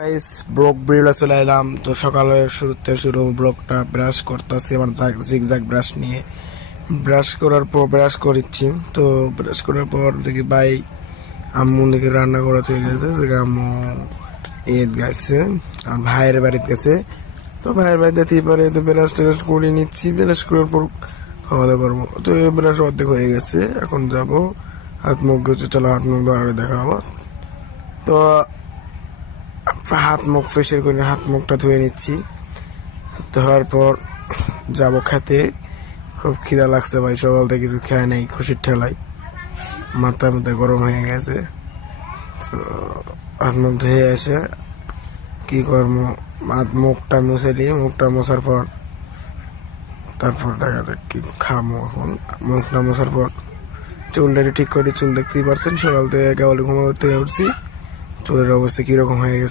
Guys blog video চলে এলাম। তো সকালের শুরুতে শুরু ব্লগটা ব্রাশ করতেছি আমার জিগজ্যাগ ব্রাশ নিয়ে। ব্রাশ করার পর ব্রাশ করছি, তো ব্রাশ করার পর দেখি ভাই আম্মু দেখি রান্না করা চলে গেছে, যে আম্মু ঈদ গেছে আর ভাইয়ের বাড়িতে গেছে। তো ভাইয়ের বাড়িতে যেতেই পারে, তো ব্রাশ ট্রাশ করে নিচ্ছি। ব্রাশ করার পর খাওয়া দাওয়া করবো। তো এই ব্রাশ অর্ধেক হয়ে গেছে, এখন যাবো হাত মুখ ধুতে। চলো হাত মুখ ধোয়ারে দেখাবো। তো হাত মুখ ফ্রেশের করে হাত মুখটা ধুয়ে নিচ্ছি। ধোয়ার পর যাব খেতে। খুব খিদা লাগছে ভাই, সকাল থেকে কিছু খেয়ে নেই, খুশির ঠেলায় মাথা গরম হয়ে গেছে। তো হাত মুখ ধুয়ে এসে কি করবো, হাত মুখটা মুছে নিয়ে মুখটা মোছার পর তারপর দেখা যাক কি খামো। এখন মুখটা মোছার পর চুলটা ঠিক করে, চুল দেখতেই পারছেন সকাল থেকে কেবল ঘুমোতে উঠছি, চুলের অবস্থা কিরকম হয়ে গেছে।